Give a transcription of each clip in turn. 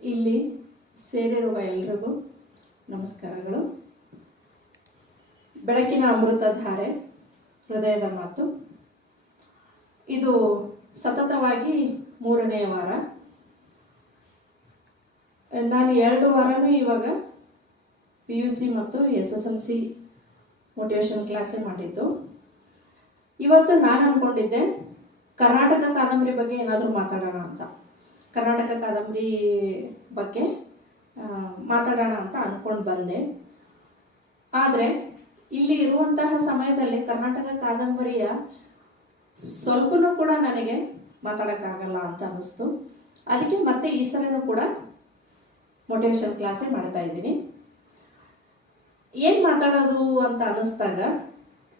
ಇಲ್ಲಿ ಸೇರಿರುವ ಎಲ್ರಿಗೂ ನಮಸ್ಕಾರಗಳು. ಬೆಳಕಿನ ಅಮೃತಧಾರೆ, ಹೃದಯದ ಮಾತು. ಇದು ಸತತವಾಗಿ 3ನೇ ವಾರ. ನಾನು 2 ವಾರನೂ ಇವಾಗ PUC ಮತ್ತು SSLC ಮೋಟಿವೇಶನ್ ಕ್ಲಾಸೇ ಮಾಡಿದ್ದು. ಇವತ್ತು ನಾನು ಅಂದ್ಕೊಂಡಿದ್ದೆ ಕರ್ನಾಟಕ ಕಾದಂಬರಿ ಬಗ್ಗೆ ಏನಾದರೂ ಮಾತಾಡೋಣ ಅಂತ. ಕರ್ನಾಟಕ ಕಾದಂಬರಿ ಬಗ್ಗೆ ಮಾತಾಡೋಣ ಅಂತ ಅಂದ್ಕೊಂಡು ಬಂದೆ. ಆದರೆ ಇಲ್ಲಿ ಇರುವಂತಹ ಸಮಯದಲ್ಲಿ ಕರ್ನಾಟಕ ಕಾದಂಬರಿಯ ಸ್ವಲ್ಪನೂ ಕೂಡ ನನಗೆ ಮಾತಾಡೋಕ್ಕಾಗಲ್ಲ ಅಂತ ಅನ್ನಿಸ್ತು. ಅದಕ್ಕೆ ಮತ್ತೆ ಈ ಸಲನೂ ಕೂಡ ಮೋಟಿವೇಶನ್ ಕ್ಲಾಸೇ ಮಾಡ್ತಾ ಇದ್ದೀನಿ. ಏನು ಮಾತಾಡೋದು ಅಂತ ಅನ್ನಿಸ್ದಾಗ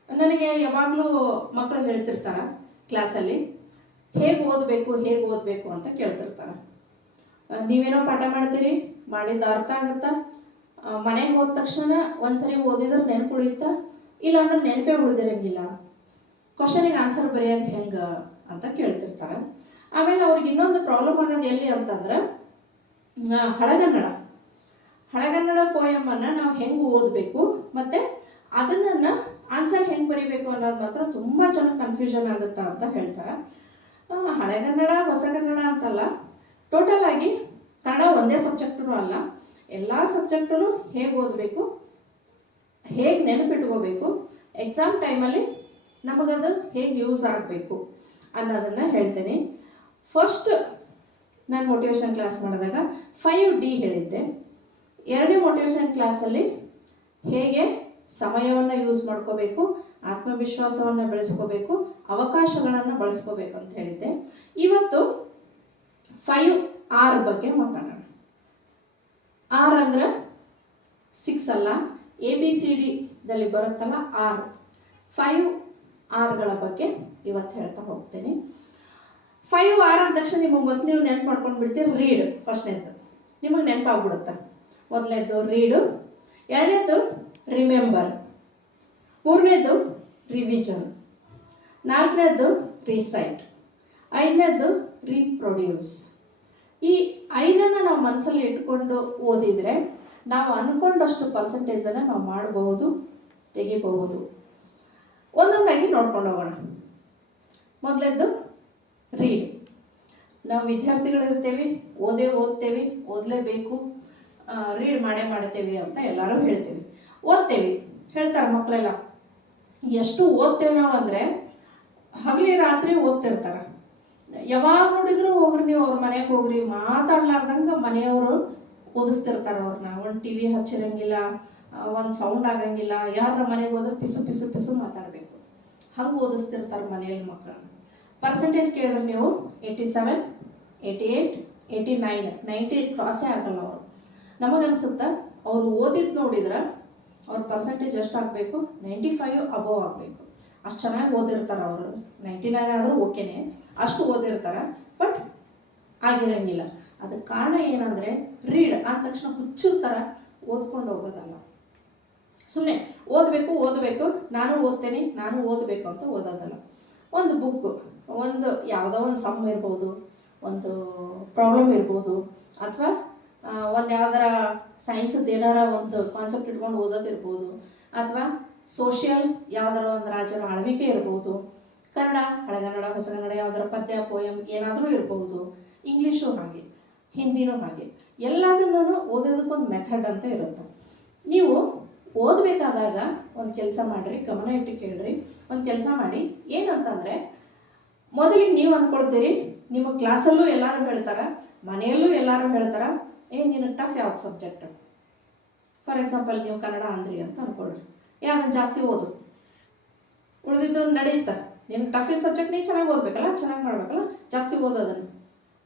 ನನಗೆ ಯಾವಾಗಲೂ ಮಕ್ಕಳು ಹೇಳ್ತಿರ್ತಾರೆ ಕ್ಲಾಸಲ್ಲಿ, ಹೇಗೆ ಓದಬೇಕು ಅಂತ ಕೇಳ್ತಿರ್ತಾರೆ. ನೀವೇನೋ ಪಾಠ ಮಾಡ್ತೀರಿ, ಮಾಡಿದ್ದು ಅರ್ಥ ಆಗುತ್ತಾ, ಮನೆಗೆ ಹೋದ ತಕ್ಷಣ ಒಂದ್ಸರಿ ಓದಿದ್ರೆ ನೆನಪು ಉಳಿಯುತ್ತಾ, ಇಲ್ಲಾಂದ್ರೆ ನೆನಪೇ ಉಳಿದಿರಂಗಿಲ್ಲ, ಕ್ವಶನಿಗೆ ಆನ್ಸರ್ ಬರೆಯೋದು ಹೆಂಗೆ ಅಂತ ಕೇಳ್ತಿರ್ತಾರೆ. ಆಮೇಲೆ ಅವ್ರಿಗೆ ಇನ್ನೊಂದು ಪ್ರಾಬ್ಲಮ್ ಆಗೋದು ಎಲ್ಲಿ ಅಂತಂದ್ರೆ, ಹಳೆಗನ್ನಡ ಪೋಯಮನ್ನು ನಾವು ಹೆಂಗೆ ಓದಬೇಕು ಮತ್ತು ಅದನ್ನು ಆನ್ಸರ್ ಹೆಂಗೆ ಬರೀಬೇಕು ಅನ್ನೋದು ಮಾತ್ರ ತುಂಬ ಚೆನ್ನಾಗಿ ಕನ್ಫ್ಯೂಷನ್ ಆಗುತ್ತಾ ಅಂತ ಹೇಳ್ತಾರೆ. ಹಳೆಗನ್ನಡ ಹೊಸಗನ್ನಡ ಅಂತಲ್ಲ, ಟೋಟಲ್ ಆಗಿ ಕನ್ನಡ ಒಂದೇ ಸಬ್ಜೆಕ್ಟೂ ಅಲ್ಲ, ಎಲ್ಲ ಸಬ್ಜೆಕ್ಟೂ ಹೇಗೆ ಓದಬೇಕು, ಹೇಗೆ ನೆನಪಿಟ್ಕೋಬೇಕು, ಎಕ್ಸಾಮ್ ಟೈಮಲ್ಲಿ ನಮಗದು ಹೇಗೆ ಯೂಸ್ ಆಗಬೇಕು ಅನ್ನೋದನ್ನು ಹೇಳ್ತೀನಿ. ಫಸ್ಟ್ ನಾನು ಮೋಟಿವೇಶನ್ ಕ್ಲಾಸ್ ಮಾಡಿದಾಗ 5D ಹೇಳಿದ್ದೆ. 2ನೇ ಮೋಟಿವೇಶನ್ ಕ್ಲಾಸಲ್ಲಿ ಹೇಗೆ ಸಮಯವನ್ನು ಯೂಸ್ ಮಾಡ್ಕೋಬೇಕು, ಆತ್ಮವಿಶ್ವಾಸವನ್ನು ಬೆಳೆಸ್ಕೋಬೇಕು, ಅವಕಾಶಗಳನ್ನು ಬಳಸ್ಕೋಬೇಕು ಅಂತ ಹೇಳಿದ್ದೆ. ಇವತ್ತು 5R ಬಗ್ಗೆ ಮಾತಾಡೋಣ. R ಅಂದ್ರೆ 6 ಅಲ್ಲ, ABCD ದಲ್ಲಿ ಬರುತ್ತಲ್ಲ R. 5Rಗಳ ಬಗ್ಗೆ ಇವತ್ತು ಹೇಳ್ತಾ ಹೋಗ್ತೇನೆ. 5R ಅಂದ ತಕ್ಷಣ ನಿಮಗೆ ಮೊದಲು ನೀವು ನೆನಪು ಮಾಡ್ಕೊಂಡು ಬಿಡ್ತೀರಿ. ರೀಡ್ ಫಸ್ಟ್ನೇದ್ದು ನಿಮಗೆ ನೆನಪಾಗ್ಬಿಡುತ್ತೆ. ಮೊದಲನೇದು ರೀಡು, 2ನೇದು ರಿಮೆಂಬರ್, 3ನೇದು ರಿವಿಷನ್, 4ನೇದು ರಿಸೈಟ್, 5ನೇದು ರೀಪ್ರೊಡ್ಯೂಸ್. ಈ 5ಅನ್ನು ನಾವು ಮನಸ್ಸಲ್ಲಿ ಇಟ್ಕೊಂಡು ಓದಿದರೆ ನಾವು ಅಂದ್ಕೊಂಡಷ್ಟು ಪರ್ಸೆಂಟೇಜನ್ನು ನಾವು ಮಾಡಬಹುದು, ತೆಗಿಬಹುದು. ಒಂದೊಂದಾಗಿ ನೋಡ್ಕೊಂಡು ಹೋಗೋಣ. ಮೊದಲೇದು ರೀಡ್. ನಾವು ವಿದ್ಯಾರ್ಥಿಗಳಿರ್ತೇವೆ, ಓದ್ತೇವೆ, ಓದಲೇಬೇಕು, ರೀಡ್ ಮಾಡ್ತೇವೆ ಅಂತ ಎಲ್ಲರೂ ಹೇಳ್ತೇವೆ, ಓದ್ತೇವೆ. ಹೇಳ್ತಾರೆ ಮಕ್ಕಳೆಲ್ಲ, ಎಷ್ಟು ಓದ್ತೇವೆ ನಾವು ಅಂದರೆ ಹಗಲಿ ರಾತ್ರಿ ಓದ್ತಿರ್ತಾರೆ. ಯಾವಾಗ ನೋಡಿದ್ರು ಹೋಗ್ರಿ, ನೀವು ಅವ್ರ ಮನೆಗೆ ಹೋಗ್ರಿ, ಮಾತಾಡ್ಲಾರ್ದಂಗೆ ಮನೆಯವರು ಓದಿಸ್ತಿರ್ತಾರೆ ಅವ್ರನ್ನ. ಒಂದು TV ಹಚ್ಚಿರಂಗಿಲ್ಲ, ಒಂದು ಸೌಂಡ್ ಆಗಂಗಿಲ್ಲ, ಯಾರ ಮನೆಗೆ ಹೋದ್ರೆ ಪಿಸು ಮಾತಾಡಬೇಕು, ಹಂಗೆ ಓದಿಸ್ತಿರ್ತಾರೆ ಮನೆಯಲ್ಲಿ ಮಕ್ಕಳನ್ನ. ಪರ್ಸೆಂಟೇಜ್ ಕೇಳ್ರಿ ನೀವು, 87, 88, 89, 90 ಕ್ರಾಸೇ ಆಗಲ್ಲ ಅವರು. ನಮಗನ್ಸುತ್ತೆ ಅವ್ರು ಓದಿದ್ದು ನೋಡಿದ್ರೆ ಅವ್ರ ಪರ್ಸೆಂಟೇಜ್ ಎಷ್ಟು ಆಗಬೇಕು, 95 ಅಬೋವ್ ಆಗಬೇಕು. ಅಷ್ಟು ಚೆನ್ನಾಗಿ ಓದಿರ್ತಾರೆ ಅವರು. 99 ಆದರೂ ಓಕೆನೆ, ಅಷ್ಟು ಓದಿರ್ತಾರೆ, ಬಟ್ ಆಗಿರಂಗಿಲ್ಲ. ಅದಕ್ಕೆ ಕಾರಣ ಏನಂದರೆ, ರೀಡ್ ಅಂದ ತಕ್ಷಣ ಹುಚ್ಚರ ಥರ ಓದ್ಕೊಂಡು ಹೋಗೋದಲ್ಲ. ಸುಮ್ಮನೆ ಓದಬೇಕು, ನಾನು ಓದ್ತೇನೆ, ನಾನು ಓದಬೇಕು ಅಂತ ಓದೋದಲ್ಲ. ಒಂದು ಬುಕ್ಕು, ಒಂದು ಯಾವುದೋ ಒಂದು ಸಮ್ ಇರ್ಬೋದು, ಒಂದು ಪ್ರಾಬ್ಲಮ್ ಇರ್ಬೋದು, ಅಥವಾ ಒಂದು ಯಾವ್ದಾರ ಸೈನ್ಸದ್ದು ಏನಾರ ಒಂದು ಕಾನ್ಸೆಪ್ಟ್ ಇಟ್ಕೊಂಡು ಓದೋದಿರ್ಬೋದು, ಅಥವಾ ಸೋಷಿಯಲ್ ಯಾವ್ದಾರ ಒಂದು ರಾಜರ ಆಳ್ವಿಕೆ ಇರ್ಬೋದು, ಕನ್ನಡ, ಹಳೆಗನ್ನಡ, ಹೊಸಗನ್ನಡ ಯಾವ್ದಾರ ಪದ್ಯ, ಪೋಯಮ್ ಏನಾದರೂ ಇರ್ಬೋದು, ಇಂಗ್ಲೀಷು ಹಾಗೆ, ಹಿಂದಿನೂ ಹಾಗೆ. ಎಲ್ಲದನ್ನೂ ಓದೋದಕ್ಕೊಂದು ಮೆಥಡ್ ಅಂತ ಇರುತ್ತೆ. ನೀವು ಓದಬೇಕಾದಾಗ ಒಂದು ಕೆಲಸ ಮಾಡಿರಿ, ಗಮನ ಇಟ್ಟು ಕೇಳ್ರಿ. ಒಂದು ಕೆಲಸ ಮಾಡಿ, ಏನಂತಂದರೆ, ಮೊದಲಿಗೆ ನೀವು ಅಂದ್ಕೊಳ್ತೀರಿ, ನಿಮ್ಮ ಕ್ಲಾಸಲ್ಲೂ ಎಲ್ಲರೂ ಹೇಳ್ತಾರೆ, ಮನೆಯಲ್ಲೂ ಎಲ್ಲರೂ ಹೇಳ್ತಾರೆ, ನೀನು ಟಫ್ ಯಾವ್ದು ಸಬ್ಜೆಕ್ಟ್. ಫಾರ್ ಎಕ್ಸಾಂಪಲ್ ನೀವು ಕನ್ನಡ ಅಂದ್ರಿ ಅಂತ ಅಂದ್ಕೊಳ್ರಿ, ಅದನ್ನು ಜಾಸ್ತಿ ಓದು, ಉಳಿದಿದ್ದು ನಡೆಯುತ್ತೆ. ನೀನು ಟಫ್ ಸಬ್ಜೆಕ್ಟ್ ನೀನು ಚೆನ್ನಾಗಿ ಓದಬೇಕಲ್ಲ, ಚೆನ್ನಾಗಿ ಮಾಡಬೇಕಲ್ಲ, ಜಾಸ್ತಿ ಓದೋದನ್ನು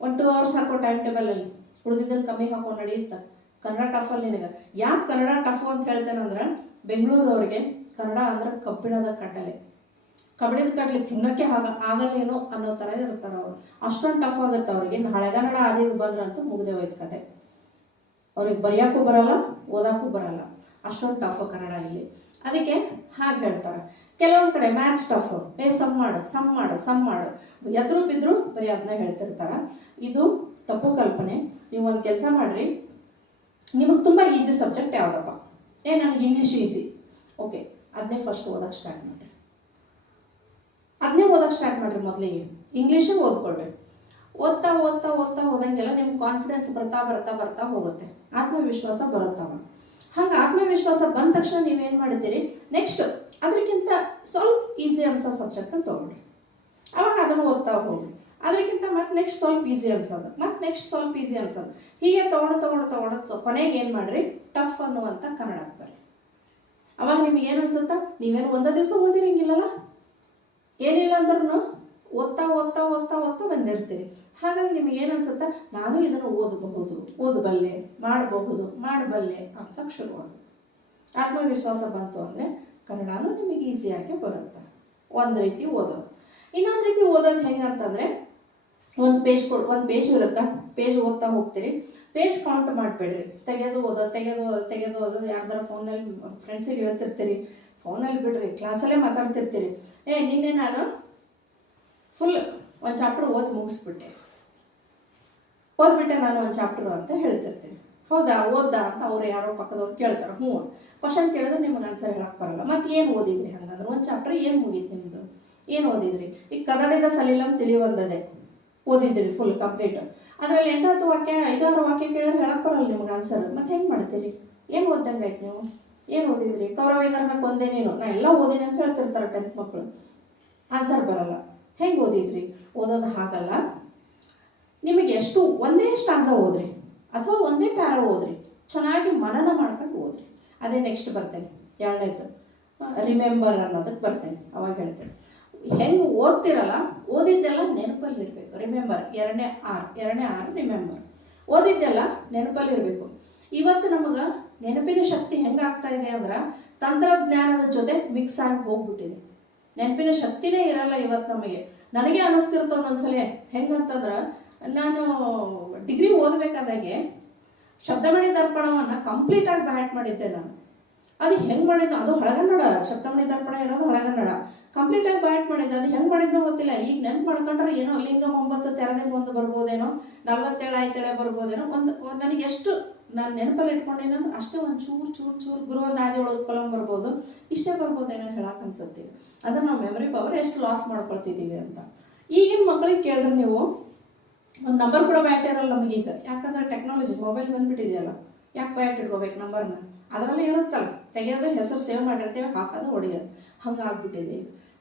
1-2 hours ಹಾಕೋ ಟೈಮ್ ಟೇಬಲಲ್ಲಿ, ಉಳಿದಿದ್ದನ್ನು ಕಮ್ಮಿ ಹಾಕೋ ನಡೆಯುತ್ತೆ. ಕನ್ನಡ ಟಫಲ್ಲಿ ನಿನಗೆ ಯಾಕೆ ಕನ್ನಡ ಟಫು ಅಂತ ಹೇಳ್ತೇನೆಂದ್ರೆ, ಬೆಂಗಳೂರವ್ರಿಗೆ ಕನ್ನಡ ಅಂದ್ರೆ ಕಬ್ಬಿಣದ ಕಡ್ಡಲೆ ತಿನ್ನೋಕ್ಕೆ ಆಗಲ್ಲೇನೋ ಅನ್ನೋ ಥರ ಇರ್ತಾರೆ ಅವರು. ಅಷ್ಟೊಂದು ಟಫ್ ಆಗುತ್ತೆ ಅವ್ರಿಗೆ. ಹಳೆಗನ್ನಡ ಆದಿಗೆ ಬಂದ್ರಂತೂ ಮುಗಿದೇ ಹೋಯ್ತು ಕತೆ. ಅವ್ರಿಗೆ ಬರೆಯೋಕ್ಕೂ ಬರಲ್ಲ, ಓದೋಕ್ಕೂ ಬರಲ್ಲ, ಅಷ್ಟೊಂದು ಟಫ್ ಕನ್ನಡ ಇಲ್ಲಿ. ಅದಕ್ಕೆ ಹಾಗೆ ಹೇಳ್ತಾರೆ. ಕೆಲವೊಂದು ಕಡೆ ಮ್ಯಾಥ್ಸ್ ಟಫ್, ಸಮ್ ಮಾಡು, ಎದ್ರು ಬಿದ್ರು ಬರೀ ಅದನ್ನ ಹೇಳ್ತಿರ್ತಾರೆ. ಇದು ತಪ್ಪು ಕಲ್ಪನೆ. ನೀವು ಒಂದು ಕೆಲಸ ಮಾಡಿರಿ, ನಿಮಗೆ ತುಂಬ ಈಸಿ ಸಬ್ಜೆಕ್ಟ್ ಯಾವುದಪ್ಪ? ನನಗೆ ಇಂಗ್ಲೀಷ್ ಈಸಿ, ಓಕೆ, ಅದನ್ನೇ ಫಸ್ಟ್ ಓದೋಕ್ಕೆ ಸ್ಟಾರ್ಟ್ ಮಾಡಿರಿ. ಅದನ್ನೇ ಓದೋಕ್ಕೆ ಸ್ಟಾರ್ಟ್ ಮಾಡಿರಿ. ಮೊದಲಿಗೆ ಇಂಗ್ಲೀಷೇ ಓದ್ಕೊಳ್ರಿ. ಓದ್ತಾ ಓದ್ತಾ ಓದ್ತಾ ಹೋದಂಗೆಲ್ಲ ನಿಮ್ಗೆ ಕಾನ್ಫಿಡೆನ್ಸ್ ಬರ್ತಾ ಬರ್ತಾ ಬರ್ತಾ ಹೋಗುತ್ತೆ, ಆತ್ಮವಿಶ್ವಾಸ ಬರುತ್ತವ. ಹಂಗೆ ಆತ್ಮವಿಶ್ವಾಸ ಬಂದ ತಕ್ಷಣ ನೀವೇನು ಮಾಡ್ತೀರಿ, ನೆಕ್ಸ್ಟ್ ಅದಕ್ಕಿಂತ ಸ್ವಲ್ಪ ಈಸಿ ಅನ್ಸೋ ಸಬ್ಜೆಕ್ಟನ್ನು ತೊಗೊಳ್ರಿ. ಅವಾಗ ಅದನ್ನು ಓದ್ತಾ ಹೋಗ್ರಿ. ಅದಕ್ಕಿಂತ ಮತ್ತೆ ನೆಕ್ಸ್ಟ್ ಸ್ವಲ್ಪ ಈಸಿ ಅನ್ಸೋದು, ಮತ್ತೆ ನೆಕ್ಸ್ಟ್ ಸ್ವಲ್ಪ ಈಸಿ ಅನ್ಸೋದು, ಹೀಗೆ ತೊಗೊಂಡು ಕೊನೆಗೆ ಏನು ಮಾಡಿರಿ, ಟಫ್ ಅನ್ನುವಂಥ ಕನ್ನಡ ಬರ್ರಿ. ಅವಾಗ ನಿಮ್ಗೆ ಏನು ಅನ್ಸುತ್ತಾ, ನೀವೇನು ಒಂದೇ ದಿವಸ ಓದಿರಂಗಿಲ್ಲಲ್ಲ, ಏನಿಲ್ಲ ಅಂದ್ರೂ ಓದ್ತಾ ಓದ್ತಾ ಓದ್ತಾ ಓದ್ತಾ ಬಂದಿರ್ತೀರಿ. ಹಾಗಾಗಿ ನಿಮ್ಗೆ ಏನು ಅನ್ಸುತ್ತಾ, ನಾನು ಇದನ್ನು ಓದಬಹುದು, ಓದಬಲ್ಲೆ, ಮಾಡಬಲ್ಲೆ ಅನ್ಸಕ್ಕೆ ಶುರುವಾಗುತ್ತೆ. ಆತ್ಮವಿಶ್ವಾಸ ಬಂತು ಅಂದರೆ ಕನ್ನಡನೂ ನಿಮಗೆ ಈಸಿಯಾಗಿ ಬರುತ್ತೆ. ಒಂದು ರೀತಿ ಓದೋದು. ಇನ್ನೊಂದು ರೀತಿ ಓದೋದು ಹೆಂಗಂತಂದರೆ, ಒಂದು ಪೇಜ್ ಇರುತ್ತಾ, ಪೇಜ್ ಓದ್ತಾ ಹೋಗ್ತೀರಿ, ಪೇಜ್ ಕೌಂಟ್ ಮಾಡಿಬಿಡ್ರಿ. ತೆಗೆದು ಓದೋದು ಯಾರ್ದಾರ ಫೋನಲ್ಲಿ ಫ್ರೆಂಡ್ಸಿಗೆ ಹೇಳ್ತಿರ್ತೀರಿ, ಫೋನಲ್ಲಿ ಬಿಡ್ರಿ, ಕ್ಲಾಸಲ್ಲೇ ಮಾತಾಡ್ತಿರ್ತೀರಿ, ನಿನ್ನೆ ನಾನು ಫುಲ್ ಒಂದು ಚಾಪ್ಟರ್ ಓದ್ಬಿಟ್ಟೆ ನಾನು ಒಂದು ಚಾಪ್ಟರ್ ಅಂತ ಹೇಳ್ತಿರ್ತೀನಿ. ಹೌದಾ, ಓದ್ದಾ ಅಂತ ಅವ್ರು ಯಾರೋ ಪಕ್ಕದವ್ರು ಕೇಳ್ತಾರೆ. ಹ್ಞೂ, ಕ್ವಶನ್ ಕೇಳಿದ್ರೆ ನಿಮ್ಗೆ ಆನ್ಸರ್ ಹೇಳಕ್ಕೆ ಬರಲ್ಲ. ಮತ್ತು ಏನು ಓದಿದ್ರಿ? ಹಂಗಂದ್ರೆ ಒಂದು ಚಾಪ್ಟರ್ ಏನು ಮುಗೀತು ನಿಮ್ಮದು? ಏನು ಓದಿದ್ರಿ? ಈಗ ಕದಡಿದ ಸಲಿಲಂ ತಿಳಿವಂದದೆ ಓದಿದ್ರಿ ಫುಲ್ ಕಂಪ್ಲೀಟ್. ಅದರಲ್ಲಿ 8-10 ವಾಕ್ಯ 5-6 ವಾಕ್ಯ ಕೇಳಿದ್ರೆ ಹೇಳಕ್ಕೆ ಬರಲ್ಲ ನಿಮ್ಗೆ ಆನ್ಸರ್. ಮತ್ತು ಹೆಂಗೆ ಮಾಡ್ತೀರಿ? ಏನು ಓದ್ದಂಗೆ ಆಯ್ತು ನೀವು? ಏನು ಓದಿದ್ರಿ? ಕೌರವೇಂದ್ರನ ಕೊಂದೆ ನೀನು, ನಾ ಎಲ್ಲ ಓದಿನಿ ಅಂತ ಹೇಳ್ತಿರ್ತಾರೆ 10th ಮಕ್ಕಳು. ಆನ್ಸರ್ ಬರಲ್ಲ. ಹೆಂಗೆ ಓದಿದ್ರಿ? ಓದೋದು ಹಾಗಲ್ಲ. ನಿಮಗೆ ಎಷ್ಟು ಒಂದೇ ಸ್ಟಾನ್ಸ ಓದ್ರಿ ಅಥವಾ ಒಂದೇ ಪ್ಯಾರ ಓದ್ರಿ, ಚೆನ್ನಾಗಿ ಮನನ ಮಾಡ್ಕೊಂಡು ಓದ್ರಿ. ಅದೇ ನೆಕ್ಸ್ಟ್ ಬರ್ತೇನೆ, 2ನೇದು ರಿಮೆಂಬರ್ ಅನ್ನೋದಕ್ಕೆ ಬರ್ತೇನೆ. ಅವಾಗ ಹೇಳ್ತೇನೆ ಹೆಂಗೆ ಓದ್ತಿರಲ್ಲ, ಓದಿದ್ದೆಲ್ಲ ನೆನಪಲ್ಲಿರಬೇಕು. ರಿಮೆಂಬರ್ 2ನೇ ಆರ್ ರಿಮೆಂಬರ್. ಓದಿದ್ದೆಲ್ಲ ನೆನಪಲ್ಲಿರಬೇಕು. ಇವತ್ತು ನಮಗೆ ನೆನಪಿನ ಶಕ್ತಿ ಹೆಂಗಾಗ್ತಾ ಇದೆ ಅಂದ್ರೆ ತಂತ್ರಜ್ಞಾನದ ಜೊತೆ ಮಿಕ್ಸ್ ಆಗಿ ಹೋಗ್ಬಿಟ್ಟಿದೆ. ನೆನಪಿನ ಶಕ್ತಿನೇ ಇರಲ್ಲ ಇವತ್ತು ನಮಗೆ. ನನಗೆ ಅನ್ನಿಸ್ತಿರ್ತದೆ ಒಂದೊಂದ್ಸಲ ಹೆಂಗಂತಂದ್ರೆ, ನಾನು ಡಿಗ್ರಿ ಓದಬೇಕಾದಾಗೆ ಶಬ್ದಮಣಿ ದರ್ಪಣವನ್ನು ಕಂಪ್ಲೀಟಾಗಿ ಬ್ಯಾಟ್ ಮಾಡಿದ್ದೆ ನಾನು. ಅದು ಹೆಂಗೆ ಮಾಡಿದ್ದು, ಅದು ಹಳಗನ್ನಡ, ಶಬ್ದಮಣಿ ದರ್ಪಣ ಇರೋದು ಹಳಗನ್ನಡ, ಕಂಪ್ಲೀಟಾಗಿ ಬ್ಯಾಟ್ ಮಾಡಿದ್ದೆ. ಅದು ಹೆಂಗೆ ಮಾಡಿದ್ದೋ ಗೊತ್ತಿಲ್ಲ. ಈಗ ನೆನ್ಪು ಮಾಡ್ಕೊಂಡ್ರೆ ಏನೋ ಲಿಂಗಂ 9 ತೆರೆದೆ 1 ಬರ್ಬೋದೇನೋ, 47 ಆಯ್ತೇಳೆ ಬರ್ಬೋದೇನೋ. ನನಗೆ ಎಷ್ಟು ನಾನು ನೆನಪಲ್ಲಿ ಇಟ್ಕೊಂಡೇನಂದ್ರೆ ಅಷ್ಟೇ, ಒಂದು ಚೂರು ಗುರು ಒಂದು ಆದಿ ಓದ್ಕೊಳ್ಳೋ ಬರ್ಬೋದು, ಇಷ್ಟೇ ಬರ್ಬೋದೇನೋ ಹೇಳಕ್ಕೆ ಅನ್ಸುತ್ತೆ. ಅಂದ್ರೆ ನಾವು ಮೆಮೊರಿ ಪವರ್ ಎಷ್ಟು ಲಾಸ್ ಮಾಡ್ಕೊಳ್ತಿದ್ದೀವಿ ಅಂತ. ಈಗಿನ ಮಕ್ಕಳಿಗೆ ಕೇಳ್ರಿ ನೀವು, ಒಂದು ನಂಬರ್ ಕೂಡ ಬ್ಯಾಟ್ ಇರಲ್ಲ ನಮಗೀಗ. ಯಾಕಂದ್ರೆ ಟೆಕ್ನಾಲಜಿ ಮೊಬೈಲ್ ಬಂದ್ಬಿಟ್ಟಿದೆಯಲ್ಲ, ಯಾಕೆ ಬ್ಯಾಟ್ ಇಟ್ಕೋಬೇಕು ನಂಬರ್ನ? ಅದರಲ್ಲೇ ಇರುತ್ತಲ್ಲ, ತೆಗೆಯೋದು, ಹೆಸರು ಸೇವ್ ಮಾಡಿರ್ತೇವೆ, ಹಾಕೋದು, ಹೊಡೆಯೋದು, ಹಂಗಾಗ್ಬಿಟ್ಟಿದೆ.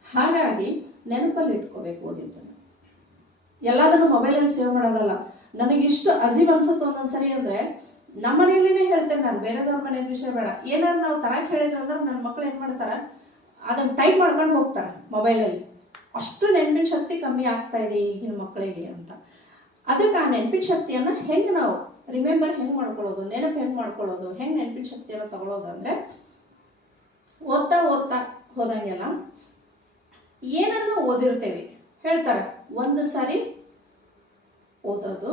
ಹಾಗಾಗಿ ನೆನಪಲ್ಲಿ ಇಟ್ಕೋಬೇಕು ಓದಿದ್ದನ್ನು. ಎಲ್ಲದನ್ನು ಮೊಬೈಲಲ್ಲಿ ಸೇವ್ ಮಾಡೋದಲ್ಲ. ನನಗಿಷ್ಟು ಅಜೀಬ್ ಅನ್ಸುತ್ತೆ ಒಂದೊಂದ್ಸರಿ ಅಂದರೆ, ನಮ್ಮ ಮನೆಯಲ್ಲೇ ಹೇಳ್ತೇನೆ ನಾನು, ಬೇರೆದವ್ರ ಮನೆಯ ವಿಷಯ ಬೇಡ. ಏನಾದ್ರು ನಾವು ತರಕ್ಕೆ ಹೇಳಿದ್ವಿ ಅಂದ್ರೆ ನನ್ನ ಮಕ್ಕಳು ಏನು ಮಾಡ್ತಾರೆ, ಅದನ್ನು ಟೈಪ್ ಮಾಡ್ಕೊಂಡು ಹೋಗ್ತಾರೆ ಮೊಬೈಲಲ್ಲಿ. ಅಷ್ಟು ನೆನಪಿನ ಶಕ್ತಿ ಕಮ್ಮಿ ಆಗ್ತಾ ಇದೆ ಈಗಿನ ಮಕ್ಕಳಿಗೆ ಅಂತ. ಅದಕ್ಕೆ ಆ ನೆನಪಿನ ಶಕ್ತಿಯನ್ನು ಹೆಂಗೆ ನಾವು ರಿಮೆಂಬರ್ ಹೆಂಗೆ ಮಾಡ್ಕೊಳ್ಳೋದು, ನೆನಪು ಹೆಂಗೆ ಮಾಡ್ಕೊಳ್ಳೋದು, ಹೆಂಗೆ ನೆನಪಿನ ಶಕ್ತಿಯನ್ನು ತಗೊಳ್ಳೋದು ಅಂದರೆ, ಓದ್ತಾ ಹೋದಂಗೆಲ್ಲ ಏನನ್ನ ಓದಿರ್ತೇವೆ ಹೇಳ್ತಾರೆ, 1 ಸಾರಿ ಓದೋದು,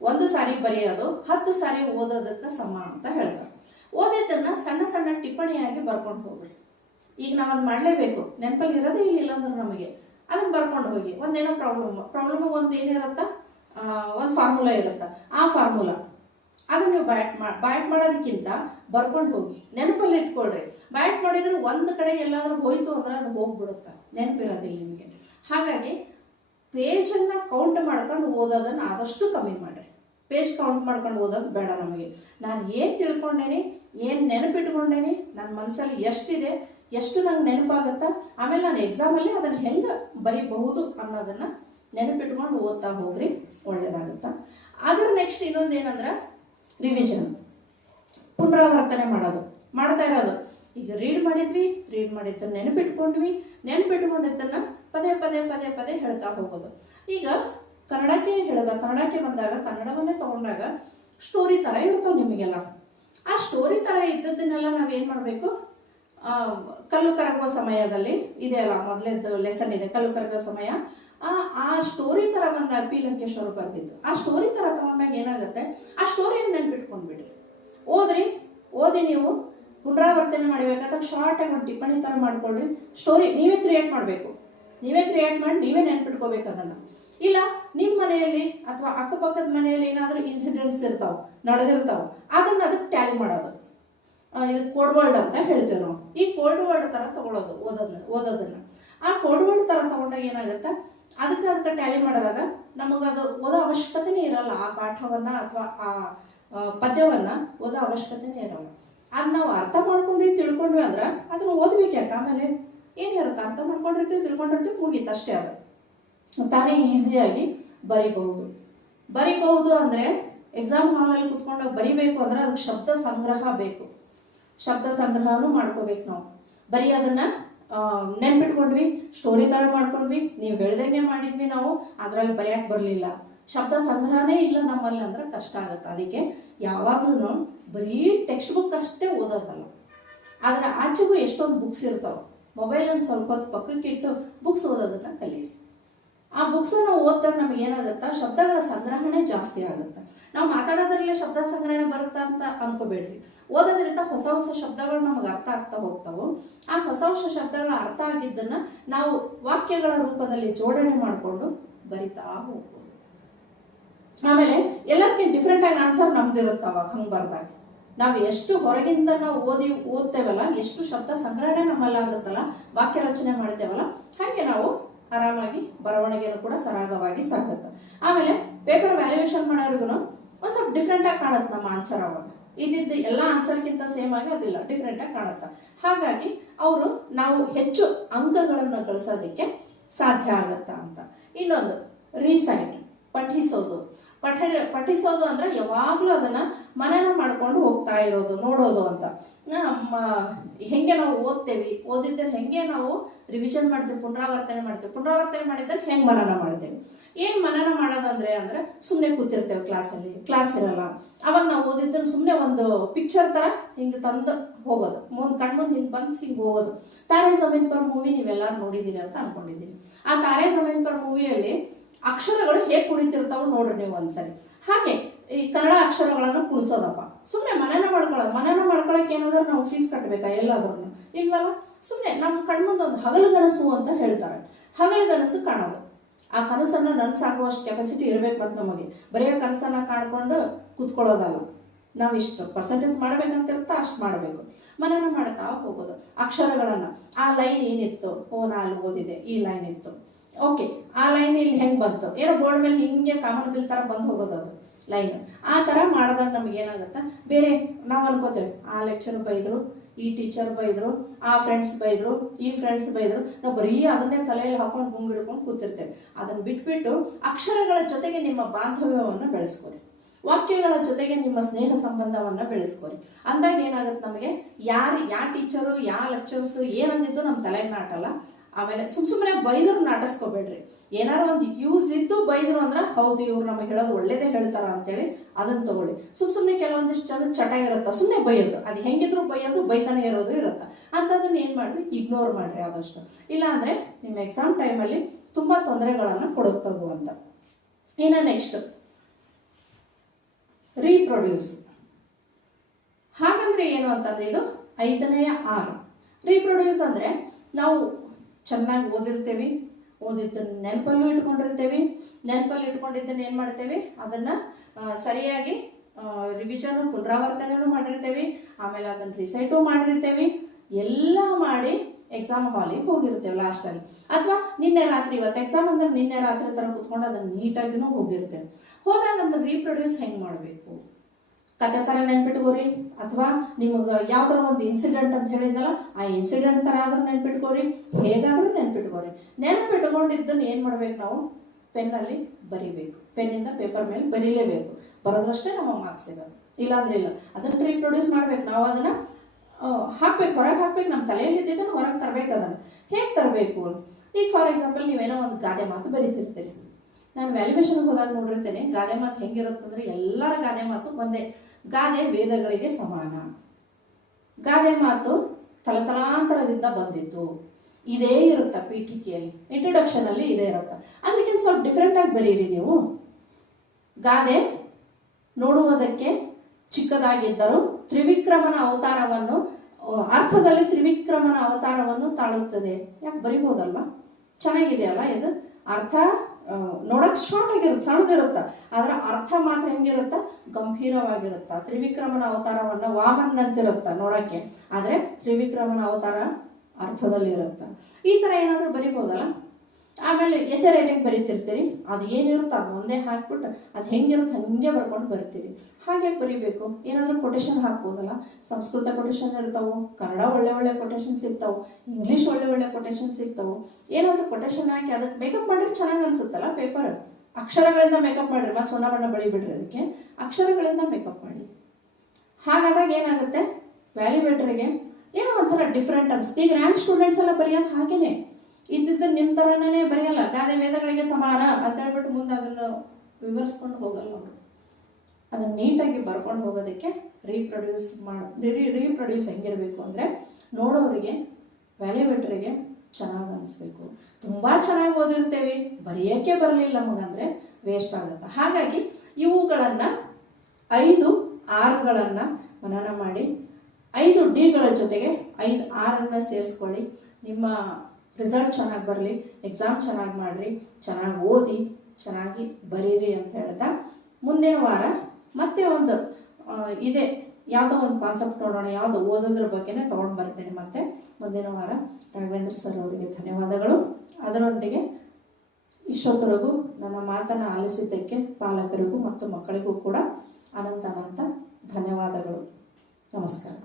1 ಸಾರಿ ಬರೆಯೋದು 10 ಸಾರಿ ಓದೋದಕ್ಕೆ ಸಮ ಅಂತ ಹೇಳ್ತಾರೆ. ಓದಿದ್ದನ್ನು ಸಣ್ಣ ಸಣ್ಣ ಟಿಪ್ಪಣಿಯಾಗಿ ಬರ್ಕೊಂಡು ಹೋಗ್ರಿ. ಈಗ ನಾವು ಅದು ಮಾಡಲೇಬೇಕು, ನೆನಪಲ್ಲಿ ಇರೋದೇ ಇಲ್ಲ ಅಂದ್ರೆ ನಮಗೆ ಅದನ್ನು ಬರ್ಕೊಂಡು ಹೋಗಿ. ಒಂದೇನೋ ಪ್ರಾಬ್ಲಮ್ ಒಂದು ಏನಿರುತ್ತಾ, ಒಂದು ಫಾರ್ಮುಲಾ ಇರುತ್ತೆ, ಆ ಫಾರ್ಮುಲಾ ಅದನ್ನು ನೀವು ಬ್ಯಾಟ್ ಮಾಡೋದಕ್ಕಿಂತ ಬರ್ಕೊಂಡು ಹೋಗಿ ನೆನಪಲ್ಲಿ ಇಟ್ಕೊಳ್ರಿ. ಬ್ಯಾಟ್ ಮಾಡಿದ್ರೆ ಒಂದು ಕಡೆ ಎಲ್ಲಾದ್ರೂ ಹೋಯ್ತು ಅಂದ್ರೆ ಅದು ಹೋಗ್ಬಿಡುತ್ತೆ, ನೆನಪಿರೋದಿಲ್ಲ ನಿಮಗೆ. ಹಾಗಾಗಿ ಪೇಜನ್ನು ಕೌಂಟ್ ಮಾಡ್ಕೊಂಡು ಓದೋದನ್ನು ಆದಷ್ಟು ಕಮ್ಮಿ ಮಾಡಿರಿ. ಪೇಜ್ ಕೌಂಟ್ ಮಾಡ್ಕೊಂಡು ಓದೋದು ಬೇಡ ನಮಗೆ. ನಾನು ಏನು ತಿಳ್ಕೊಂಡೇನಿ, ಏನು ನೆನಪಿಟ್ಕೊಂಡೇನಿ, ನನ್ನ ಮನಸ್ಸಲ್ಲಿ ಎಷ್ಟಿದೆ, ಎಷ್ಟು ನಂಗೆ ನೆನಪಾಗುತ್ತಾ, ಆಮೇಲೆ ನಾನು ಎಕ್ಸಾಮಲ್ಲಿ ಅದನ್ನು ಹೆಂಗೆ ಬರೀಬಹುದು ಅನ್ನೋದನ್ನು ನೆನಪಿಟ್ಕೊಂಡು ಓದ್ತಾ ಹೋಗ್ರಿ, ಒಳ್ಳೇದಾಗುತ್ತಾ. ಅದ್ರ ನೆಕ್ಸ್ಟ್ ಇನ್ನೊಂದು ಏನಂದ್ರೆ ರಿವಿಷನ್, ಪುನರಾವರ್ತನೆ ಮಾಡ್ತಾ ಇರೋದು. ಈಗ ರೀಡ್ ಮಾಡಿದ್ದು ನೆನಪಿಟ್ಕೊಂಡಿದ್ದನ್ನು ಪದೇ ಹೇಳ್ತಾ ಹೋಗೋದು. ಈಗ ಕನ್ನಡಕ್ಕೆ ಬಂದಾಗ, ಕನ್ನಡವನ್ನೇ ತಗೊಂಡಾಗ ಸ್ಟೋರಿ ಥರ ಇರ್ತಾವೆ ನಿಮಗೆಲ್ಲ. ಆ ಸ್ಟೋರಿ ಥರ ಇದ್ದದ್ದನ್ನೆಲ್ಲ ನಾವೇನು ಮಾಡಬೇಕು, ಕಲ್ಲು ಕರಗುವ ಸಮಯದಲ್ಲಿ ಇದೆಯಲ್ಲ, ಮೊದಲೇದು ಲೆಸನ್ ಇದೆ, ಕಲ್ಲು ಕರಗುವ ಸಮಯ. ಆ ಸ್ಟೋರಿ ಥರ ಬಂದಾಗ ಪಿ ಲಂಕೇಶ್ ಅವರು ಬರೆದಿದ್ದು, ಆ ಸ್ಟೋರಿ ಥರ ತಗೊಂಡಾಗ ಏನಾಗುತ್ತೆ, ಆ ಸ್ಟೋರಿಯನ್ನು ನೆನ್ಪಿಟ್ಕೊಂಡ್ಬಿಡ್ರಿ. ಓದಿ ನೀವು ಪುನರಾವರ್ತನೆ ಮಾಡಬೇಕಾದಾಗ ಶಾರ್ಟಾಗಿ ಒಂದು ಟಿಪ್ಪಣಿ ಥರ ಮಾಡ್ಕೊಳ್ರಿ. ಸ್ಟೋರಿ ನೀವೇ ಕ್ರಿಯೇಟ್ ಮಾಡಿ ನೀವೇ ನೆನ್ಪಿಟ್ಕೋಬೇಕು ಅದನ್ನು. ಇಲ್ಲ ನಿಮ್ಮ ಮನೆಯಲ್ಲಿ ಅಥವಾ ಅಕ್ಕಪಕ್ಕದ ಮನೆಯಲ್ಲಿ ಏನಾದರೂ ಇನ್ಸಿಡೆಂಟ್ಸ್ ಇರ್ತಾವೆ, ನಡೆದಿರ್ತಾವೆ, ಅದಕ್ಕೆ ಟ್ಯಾಲಿ ಮಾಡೋದು. ಇದು ಕೋಡ್ ವರ್ಡ್ ಅಂತ ಹೇಳ್ತೇವೆ ನಾವು. ಈ ಕೋಡ್ ವರ್ಡ್ ಥರ ತಗೊಳ್ಳೋದು ಓದೋದನ್ನು. ಆ ಕೋಡ್ ವರ್ಡ್ ಥರ ತಗೊಂಡಾಗ ಏನಾಗುತ್ತೆ, ಅದಕ್ಕೆ ಟ್ಯಾಲಿ ಮಾಡಿದಾಗ ನಮಗದು ಓದೋ ಅವಶ್ಯಕತೆನೇ ಇರಲ್ಲ. ಆ ಪಾಠವನ್ನು ಅಥವಾ ಆ ಪದ್ಯವನ್ನು ಓದೋ ಅವಶ್ಯಕತೆನೇ ಇರಲ್ಲ. ಅದು ನಾವು ಅರ್ಥ ಮಾಡ್ಕೊಂಡ್ವಿ ತಿಳ್ಕೊಂಡ್ವಿ ಅಂದ್ರೆ ಅದನ್ನು ಓದ್ಬೇಕು. ಯಾಕೆ ಆಮೇಲೆ ಏನಿರುತ್ತೆ, ಅರ್ಥ ಮಾಡ್ಕೊಂಡಿರ್ತೀವಿ ತಿಳ್ಕೊಂಡಿರ್ತೀವಿ, ಮುಗೀತು ಅಷ್ಟೇ. ಅದು ತಾನೇ ಈಸಿಯಾಗಿ ಬರಿಬಹುದು ಅಂದರೆ ಎಕ್ಸಾಮ್ ಹಾಲಲ್ಲಿ ಕುತ್ಕೊಂಡಾಗ ಬರಿಬೇಕು ಅಂದರೆ ಅದಕ್ಕೆ ಶಬ್ದ ಸಂಗ್ರಹ ಬೇಕು. ಶಬ್ದ ಸಂಗ್ರಹನೂ ಮಾಡ್ಕೋಬೇಕು ನಾವು. ಬರೀ ಅದನ್ನು ನೆನ್ಪಿಟ್ಕೊಂಡ್ವಿ, ಸ್ಟೋರಿ ಥರ ಮಾಡ್ಕೊಂಡ್ವಿ, ನೀವು ಹೇಳ್ದಂಗೆ ಮಾಡಿದ್ವಿ, ನಾವು ಅದರಲ್ಲಿ ಬರೆಯಕ್ಕೆ ಬರಲಿಲ್ಲ, ಶಬ್ದ ಸಂಗ್ರಹನೇ ಇಲ್ಲ ನಮ್ಮಲ್ಲಿ ಅಂದ್ರೆ ಕಷ್ಟ ಆಗುತ್ತೆ. ಅದಕ್ಕೆ ಯಾವಾಗಲೂ ಬರೀ ಟೆಕ್ಸ್ಟ್ ಬುಕ್ ಅಷ್ಟೇ ಓದೋದಲ್ಲ, ಅದರ ಆಚೆಗೂ ಎಷ್ಟೊಂದು ಬುಕ್ಸ್ ಇರ್ತಾವೆ. ಮೊಬೈಲನ್ನು ಸ್ವಲ್ಪ ಹೊತ್ತು ಪಕ್ಕಕ್ಕೆ ಇಟ್ಟು ಬುಕ್ಸ್ ಓದೋದನ್ನು ಕಲೀರಿ. ಆ ಬುಕ್ಸನ್ನು ಓದಿದಾಗ ನಮಗೆ ಏನಾಗುತ್ತಾ, ಶಬ್ದಗಳ ಸಂಗ್ರಹಣೆ ಜಾಸ್ತಿ ಆಗುತ್ತೆ. ನಾವು ಮಾತಾಡೋದ್ರಲ್ಲೇ ಶಬ್ದ ಸಂಗ್ರಹಣೆ ಬರುತ್ತಾ ಅಂತ ಅನ್ಕೋಬೇಡ್ರಿ. ಓದೋದ್ರಿಂದ ಹೊಸ ಹೊಸ ಶಬ್ದಗಳು ನಮಗೆ ಅರ್ಥ ಆಗ್ತಾ ಹೋಗ್ತಾವೆ. ಆ ಹೊಸ ಹೊಸ ಶಬ್ದಗಳ ಅರ್ಥ ಆಗಿದ್ದನ್ನು ನಾವು ವಾಕ್ಯಗಳ ರೂಪದಲ್ಲಿ ಜೋಡಣೆ ಮಾಡಿಕೊಂಡು ಬರಿತಾ ಹೋಗ್ಬೋದು. ಆಮೇಲೆ ಎಲ್ಲರಿಗಿಂತ ಡಿಫ್ರೆಂಟಾಗಿ ಆನ್ಸರ್ ನಮ್ದಿರುತ್ತವ. ಹಂಗೆ ಬರ್ದಾಗ ನಾವು ಎಷ್ಟು ಹೊರಗಿಂದ ನಾವು ಓದ್ತೇವಲ್ಲ, ಎಷ್ಟು ಶಬ್ದ ಸಂಗ್ರಹಣೆ ನಮ್ಮಲ್ಲಿ ಆಗುತ್ತಲ್ಲ, ವಾಕ್ಯ ರಚನೆ ಮಾಡ್ತೇವಲ್ಲ, ಹಾಗೆ ನಾವು ಆರಾಮಾಗಿ ಬರವಣಿಗೆಯನ್ನು ಕೂಡ ಸರಾಗವಾಗಿ ಸಾಗುತ್ತೆ. ಆಮೇಲೆ ಪೇಪರ್ ವ್ಯಾಲ್ಯೂಯೇಷನ್ ಮಾಡೋರಿಗೂ ಒಂದು ಸ್ವಲ್ಪ ಡಿಫ್ರೆಂಟಾಗಿ ಕಾಣುತ್ತೆ ನಮ್ಮ ಆನ್ಸರ್. ಅವಾಗ ಇದ್ದಿದ್ದು ಎಲ್ಲ ಆನ್ಸರ್ಗಿಂತ ಸೇಮ್ ಆಗಿ ಅದಿಲ್ಲ, ಡಿಫ್ರೆಂಟಾಗಿ ಕಾಣುತ್ತೆ. ಹಾಗಾಗಿ ನಾವು ಹೆಚ್ಚು ಅಂಕಗಳನ್ನು ಗಳಿಸೋದಕ್ಕೆ ಸಾಧ್ಯ ಆಗತ್ತಾ ಅಂತ. ಇನ್ನೊಂದು ರೀಸೈಟ್, ಪಠಿಸೋದು ಅಂದ್ರೆ ಯಾವಾಗಲೂ ಅದನ್ನ ಮನನ ಮಾಡ್ಕೊಂಡು ಹೋಗ್ತಾ ಇರೋದು, ನೋಡೋದು ಅಂತ. ಹೆಂಗೆ ನಾವು ಓದಿದ್ದನ್ನು ಹೆಂಗೆ ನಾವು ರಿವಿಷನ್ ಮಾಡ್ತೀವಿ, ಪುನರಾವರ್ತನೆ ಮಾಡಿದ್ರೆ ಹೆಂಗೆ ಮನನ ಮಾಡ್ತೇವೆ. ಏನು ಮನನ ಮಾಡೋದಂದ್ರೆ ಸುಮ್ಮನೆ ಕೂತಿರ್ತೇವೆ ಕ್ಲಾಸಲ್ಲಿ, ಕ್ಲಾಸ್ ಇರಲ್ಲ. ಅವಾಗ ನಾವು ಓದಿದ್ದನ್ನು ಸುಮ್ಮನೆ ಒಂದು ಪಿಕ್ಚರ್ ಥರ ಹಿಂಗೆ ತಂದು ಹೋಗೋದು, ಕಣ್ಮುಂದೆ ಹಿಂಗೆ ಬಂದು ಹಿಂಗೆ ಹೋಗೋದು. ತಾರೇ ಜಮೀನ್ ಪರ್ ಮೂವಿ ನೀವೆಲ್ಲರೂ ನೋಡಿದ್ದೀರಿ ಅಂತ ಅನ್ಕೊಂಡಿದ್ದೀನಿ. ಆ ತಾರೇ ಜಮೀನ್ ಪರ್ ಮೂವಿಯಲ್ಲಿ ಅಕ್ಷರಗಳು ಹೇಗೆ ಕುಳಿತಿರ್ತಾವ ನೋಡ್ರಿ ನೀವು ಒಂದ್ಸರಿ. ಹಾಗೆ ಈ ಕನ್ನಡ ಅಕ್ಷರಗಳನ್ನು ಕುಣಿಸೋದಪ್ಪ, ಸುಮ್ಮನೆ ಮನನ ಮಾಡ್ಕೊಳಕ್ಕೆ ಏನಾದ್ರೂ ನಾವು ಫೀಸ್ ಕಟ್ಟಬೇಕಾ? ಎಲ್ಲಾದ್ರೂ ಇಲ್ವಲ್ಲ. ಸುಮ್ಮನೆ ನಮ್ಮ ಕಣ್ಮುಂದೆ ಒಂದು ಹಗಲುಗನಸು ಅಂತ ಹೇಳ್ತಾರೆ, ಹಗಲುಗನಸು ಕಾಣೋದು. ಆ ಕನಸನ್ನು ನನಸಾಗುವಷ್ಟು ಕೆಪಾಸಿಟಿ ಇರಬೇಕು ಮತ್ತು ನಮಗೆ. ಬರೆಯೋ ಕನಸನ್ನು ಕಾಣ್ಕೊಂಡು ಕೂತ್ಕೊಳ್ಳೋದಲ್ಲ. ನಾವು ಇಷ್ಟು ಪರ್ಸೆಂಟೇಜ್ ಮಾಡ್ಬೇಕಂತಿರುತ್ತಾ ಅಷ್ಟು ಮಾಡಬೇಕು. ಮನನ ಮಾಡ್ತಾ ಹೋಗೋದು ಅಕ್ಷರಗಳನ್ನು. ಆ ಲೈನ್ ಏನಿತ್ತು, ನಾ ಅಲ್ಲಿ ಓದಿದೆ, ಈ ಲೈನ್ ಇತ್ತು, ಓಕೆ, ಆ ಲೈನ್ ಇಲ್ಲಿ ಹೆಂಗೆ ಬಂತು, ಏನೋ ಬೋರ್ಡ್ ಮೇಲೆ ಹಿಂಗೆ ಕಾಮನ್ ಬಿಲ್ ಥರ ಬಂದು ಹೋಗೋದು ಅದು ಲೈನ್. ಆ ಥರ ಮಾಡಿದಾಗ ನಮ್ಗೆ ಏನಾಗುತ್ತೆ, ಬೇರೆ ನಾವು ಅನ್ಕೋತೇವೆ ಆ ಲೆಕ್ಚರ್ ಬೈದರು, ಈ ಟೀಚರ್ ಬೈದರು, ಆ ಫ್ರೆಂಡ್ಸ್ ಬೈದರು, ಈ ಫ್ರೆಂಡ್ಸ್ ಬೈದರು, ನಾವು ಬರೀ ಅದನ್ನೇ ತಲೆಯಲ್ಲಿ ಹಾಕೊಂಡು ಗುಂಗಿಡ್ಕೊಂಡು ಕೂತಿರ್ತೇವೆ. ಅದನ್ನು ಬಿಟ್ಬಿಟ್ಟು ಅಕ್ಷರಗಳ ಜೊತೆಗೆ ನಿಮ್ಮ ಬಾಂಧವ್ಯವನ್ನು ಬೆಳೆಸ್ಕೊರಿ, ವಾಕ್ಯಗಳ ಜೊತೆಗೆ ನಿಮ್ಮ ಸ್ನೇಹ ಸಂಬಂಧವನ್ನು ಬೆಳೆಸ್ಕೊರಿ. ಅಂದಾಗ ಏನಾಗುತ್ತೆ, ನಮಗೆ ಯಾವ ಟೀಚರು ಯಾವ ಲೆಕ್ಚರ್ಸ್ ಏನಂದಿದ್ದು ನಮ್ಮ ತಲೆಗೆ ನಾಟಲ್ಲ. ಆಮೇಲೆ ಸುಮ್ಮನೆ ಬೈದ್ರು ನಾಟಿಸ್ಕೋಬೇಡ್ರಿ. ಏನಾರು ಒಂದು ಯೂಸ್ ಇದ್ದು ಬೈದ್ರು ಅಂದ್ರೆ ಹೌದು ಇವ್ರು ನಮಗೆ ಹೇಳೋದು ಒಳ್ಳೇದೇ ಹೇಳ್ತಾರ ಅಂತೇಳಿ ಅದನ್ನ ತಗೊಳ್ಳಿ. ಸುಮ್ಮನೆ ಕೆಲವೊಂದಿಷ್ಟು ಜನ ಚಟ ಇರುತ್ತೆ, ಸುಮ್ಮನೆ ಬೈಯೋದು, ಅದು ಹೆಂಗಿದ್ರು ಬೈಯೋದು, ಬೈತಾನೆ ಇರೋದು ಇರುತ್ತೆ. ಅಂಥದನ್ನ ಏನು ಮಾಡ್ರಿ, ಇಗ್ನೋರ್ ಮಾಡ್ರಿ ಆದಷ್ಟು. ಇಲ್ಲಾಂದ್ರೆ ನಿಮ್ಮ ಎಕ್ಸಾಮ್ ಟೈಮಲ್ಲಿ ತುಂಬಾ ತೊಂದರೆಗಳನ್ನು ಕೊಡುತ್ತವು ಅಂತ. ಇನ್ನು ನೆಕ್ಸ್ಟ್ ರೀಪ್ರೊಡ್ಯೂಸ್. ಹಾಗಂದ್ರೆ ಏನು ಅಂತಂದ್ರೆ ಇದು 5ನೇ R. ರೀಪ್ರೊಡ್ಯೂಸ್ ಅಂದ್ರೆ ನಾವು ಚೆನ್ನಾಗಿ ಓದಿದ್ದನ್ನು ನೆನಪಲ್ಲೂ ಇಟ್ಕೊಂಡಿರ್ತೇವೆ. ನೆನಪಲ್ಲಿ ಇಟ್ಕೊಂಡಿದ್ದನ್ನು ಏನು ಮಾಡ್ತೇವೆ, ಅದನ್ನು ಸರಿಯಾಗಿ ರಿವಿಷನು ಪುನರಾವರ್ತನೆಯೂ ಮಾಡಿರ್ತೇವೆ. ಆಮೇಲೆ ಅದನ್ನು ರಿಸೈಟು ಮಾಡಿರ್ತೇವೆ. ಎಲ್ಲ ಮಾಡಿ ಎಕ್ಸಾಮ್ ಹಾಲಿಗೆ ಹೋಗಿರ್ತೇವೆ ಲಾಸ್ಟಲ್ಲಿ. ಅಥವಾ ನಿನ್ನೆ ರಾತ್ರಿ, ಇವತ್ತು ಎಕ್ಸಾಮ್ ಅಂದ್ರೆ ನಿನ್ನೆ ರಾತ್ರಿ ಥರ ಕುತ್ಕೊಂಡು ಅದನ್ನು ನೀಟಾಗಿನೂ ಹೋಗಿರ್ತೇವೆ. ಹೋದಾಗ ಅದನ್ನು ರೀಪ್ರೊಡ್ಯೂಸ್ ಹೆಂಗೆ ಮಾಡಬೇಕು, ಕತೆ ಥರ ನೆನ್ಪಿಟ್ಕೋರಿ, ಅಥವಾ ನಿಮಗೆ ಯಾವ್ದಾರ ಒಂದು ಇನ್ಸಿಡೆಂಟ್ ಅಂತ ಹೇಳಿದ್ನಲ್ಲ, ಆ ಇನ್ಸಿಡೆಂಟ್ ಥರ ಆದ್ರೂ ನೆನ್ಪಿಟ್ಕೋರಿ, ಹೇಗಾದ್ರೂ ನೆನ್ಪಿಟ್ಕೋರಿ. ನೆನ್ಪಿಟ್ಕೊಂಡಿದ್ದನ್ನು ಏನು ಮಾಡ್ಬೇಕು, ನಾವು ಪೆನ್ನಲ್ಲಿ ಬರಿಬೇಕು. ಪೆನ್ನಿಂದ ಪೇಪರ್ ಮೇಲೆ ಬರೀಲೇಬೇಕು. ಬರೋದ್ರಷ್ಟೇ ನಮ್ಮ ಮಾರ್ಕ್ಸ್ ಸಿಗೋದು, ಇಲ್ಲಾಂದ್ರೆ ಇಲ್ಲ. ಅದನ್ನು ರೀಪ್ರೊಡ್ಯೂಸ್ ಮಾಡ್ಬೇಕು. ನಾವು ಅದನ್ನು ಹಾಕ್ಬೇಕು, ಹೊರಗೆ ಹಾಕ್ಬೇಕು. ನಮ್ಮ ತಲೆಯಲ್ಲಿ ಇದ್ದಿದ್ದನ್ನು ಹೊರಗೆ ತರಬೇಕು. ಅದನ್ನು ಹೇಗೆ ತರಬೇಕು? ಈಗ ಫಾರ್ ಎಕ್ಸಾಂಪಲ್ ನೀವೇನೋ ಒಂದು ಗಾದೆ ಮಾತು ಬರೀತಿರ್ತೀರಿ. ನಾನು ವ್ಯಾಲ್ಯೂಯೇಷನ್ಗೆ ಹೋದಾಗ ನೋಡಿರ್ತೇನೆ ಗಾದೆ ಮಾತು ಹೆಂಗಿರುತ್ತಂದ್ರೆ ಎಲ್ಲರ ಗಾದೆ ಮಾತು ಒಂದೇ. ಗಾದೆ ವೇದಗಳಿಗೆ ಸಮಾನ. ಗಾದೆ ಮಾತು ತಲತಲಾಂತರದಿಂದ ಬಂದಿತ್ತು. ಇದೇ ಇರುತ್ತೆ ಪೀಠಿಕೆಯಲ್ಲಿ, ಇಂಟ್ರೊಡಕ್ಷನ್ ಅಲ್ಲಿ ಇದೇ ಇರುತ್ತೆ. ಅದಕ್ಕಿಂತ ಸ್ವಲ್ಪ ಡಿಫ್ರೆಂಟ್ ಆಗಿ ಬರೀರಿ ನೀವು. ಗಾದೆ ನೋಡುವುದಕ್ಕೆ ಚಿಕ್ಕದಾಗಿದ್ದರೂ ತ್ರಿವಿಕ್ರಮನ ಅವತಾರವನ್ನು, ಅರ್ಥದಲ್ಲಿ ತ್ರಿವಿಕ್ರಮನ ಅವತಾರವನ್ನು ತಾಳುತ್ತದೆ. ಯಾಕೆ ಬರಿಬೋದಲ್ವಾ? ಚೆನ್ನಾಗಿದೆಯಲ್ಲ ಇದು ಅರ್ಥ. ನೋಡಕ್ಕೆ ಶಾರ್ಟ್ ಆಗಿರುತ್ತೆ, ಸಣ್ಣದಿರುತ್ತೆ, ಅದರ ಅರ್ಥ ಮಾತ್ರ ಹೆಂಗಿರುತ್ತೆ, ಗಂಭೀರವಾಗಿರುತ್ತೆ. ತ್ರಿವಿಕ್ರಮನ ಅವತಾರವನ್ನು ವಾಮನ್ನಂತಿರುತ್ತೆ ನೋಡೋಕ್ಕೆ, ಆದರೆ ತ್ರಿವಿಕ್ರಮನ ಅವತಾರ ಅರ್ಥದಲ್ಲಿ ಇರುತ್ತೆ. ಈ ಥರ ಏನಾದರೂ ಬರಿಬೋದಲ್ಲ. ಆಮೇಲೆ ಎಸೆ ರೈಟಿಂಗ್ ಬರೀತಿರ್ತೀರಿ, ಅದು ಏನಿರುತ್ತೆ ಅದು ಒಂದೇ ಹಾಕ್ಬಿಟ್ಟು ಅದು ಹೆಂಗಿರುತ್ತೆ ಹಾಗೆ ಬರ್ಕೊಂಡು ಬರ್ತೀರಿ. ಹಾಗೆ ಬರೀಬೇಕು. ಏನಾದರೂ ಕೊಟೇಶನ್ ಹಾಕ್ಬೋದಲ್ಲ. ಸಂಸ್ಕೃತ ಕೊಟೇಶನ್ ಇರ್ತಾವೆ, ಕನ್ನಡ ಒಳ್ಳೆ ಕೊಟೇಶನ್ ಸಿಗ್ತಾವೆ, ಇಂಗ್ಲೀಷ್ ಒಳ್ಳೆ ಕೊಟೇಶನ್ ಸಿಗ್ತಾವೆ. ಏನಾದರೂ ಕೊಟೇಶನ್ ಹಾಕಿ ಅದಕ್ಕೆ ಮೇಕಪ್ ಮಾಡಿದ್ರೆ ಚೆನ್ನಾಗಿ ಅನ್ಸುತ್ತಲ್ಲ ಪೇಪರ್. ಅಕ್ಷರಗಳಿಂದ ಮೇಕಪ್ ಮಾಡಿರಿ, ಮತ್ತು ಸುಣ್ಣ ಬಣ್ಣ ಬಳಿ ಬಿಡ್ರಿ, ಅದಕ್ಕೆ ಅಕ್ಷರಗಳಿಂದ ಮೇಕಪ್ ಮಾಡಿ. ಹಾಗಾದಾಗ ಏನಾಗುತ್ತೆ, ವ್ಯಾಲ್ಯೂವೇಟರಿಗೆ ಏನೋ ಒಂಥರ ಡಿಫ್ರೆಂಟ್ ಅನ್ಸುತ್ತೆ. ಈಗ ರ್ಯಾಂಕ್ ಸ್ಟೂಡೆಂಟ್ಸ್ ಎಲ್ಲ ಬರೆಯೋದು ಹಾಗೇನೆ, ಇದ್ದಿದ್ದು ನಿಮ್ಮ ಥರನೇ ಬರೆಯಲ್ಲ. ಗಾದೆ ವೇದಗಳಿಗೆ ಸಮಾನ ಅಂತ ಹೇಳ್ಬಿಟ್ಟು ಮುಂದೆ ಅದನ್ನು ವಿವರಿಸ್ಕೊಂಡು ಹೋಗಲ್ಲ ಅವರು. ಅದನ್ನು ನೀಟಾಗಿ ಬರ್ಕೊಂಡು ಹೋಗೋದಕ್ಕೆ ರೀಪ್ರೊಡ್ಯೂಸ್ ಹೆಂಗಿರಬೇಕು ಅಂದರೆ, ನೋಡೋರಿಗೆ ವ್ಯಾಲ್ಯೂವೇಟರಿಗೆ ಚೆನ್ನಾಗಿ ಅನಿಸ್ಬೇಕು. ತುಂಬ ಚೆನ್ನಾಗಿ ಓದಿರ್ತೇವೆ, ಬರೆಯೋಕ್ಕೆ ಬರಲಿಲ್ಲ ನಮಗಂದರೆ ವೇಸ್ಟ್ ಆಗುತ್ತೆ. ಹಾಗಾಗಿ ಇವುಗಳನ್ನು 5 Rಗಳನ್ನು ಮನನ ಮಾಡಿ 5 Dಗಳ ಜೊತೆಗೆ 5 Rನ್ನು ಸೇರಿಸ್ಕೊಳ್ಳಿ. ನಿಮ್ಮ ರಿಸಲ್ಟ್ ಚೆನ್ನಾಗಿ ಬರಲಿ, ಎಕ್ಸಾಮ್ ಚೆನ್ನಾಗಿ ಮಾಡಿರಿ, ಚೆನ್ನಾಗಿ ಓದಿ, ಚೆನ್ನಾಗಿ ಬರೀರಿ ಅಂತ ಹೇಳ್ತಾ, ಮುಂದಿನ ವಾರ ಮತ್ತೆ ಒಂದು ಇದೆ ಯಾವುದೋ ಒಂದು ಕಾನ್ಸೆಪ್ಟ್ ನೋಡೋಣ, ಯಾವುದು ಓದೋದ್ರ ಬಗ್ಗೆನೇ ತೊಗೊಂಡು ಬರ್ತೇನೆ ಮತ್ತೆ ಮುಂದಿನ ವಾರ. ರಾಘವೇಂದ್ರ ಸರ್ ಅವರಿಗೆ ಧನ್ಯವಾದಗಳು. ಅದರೊಂದಿಗೆ ಇಷ್ಟೊತ್ತರೆಗೂ ನನ್ನ ಮಾತನ್ನು ಆಲಿಸಿದ್ದಕ್ಕೆ ಪಾಲಕರಿಗೂ ಮತ್ತು ಮಕ್ಕಳಿಗೂ ಕೂಡ ಅನಂತ ಧನ್ಯವಾದಗಳು. ನಮಸ್ಕಾರ.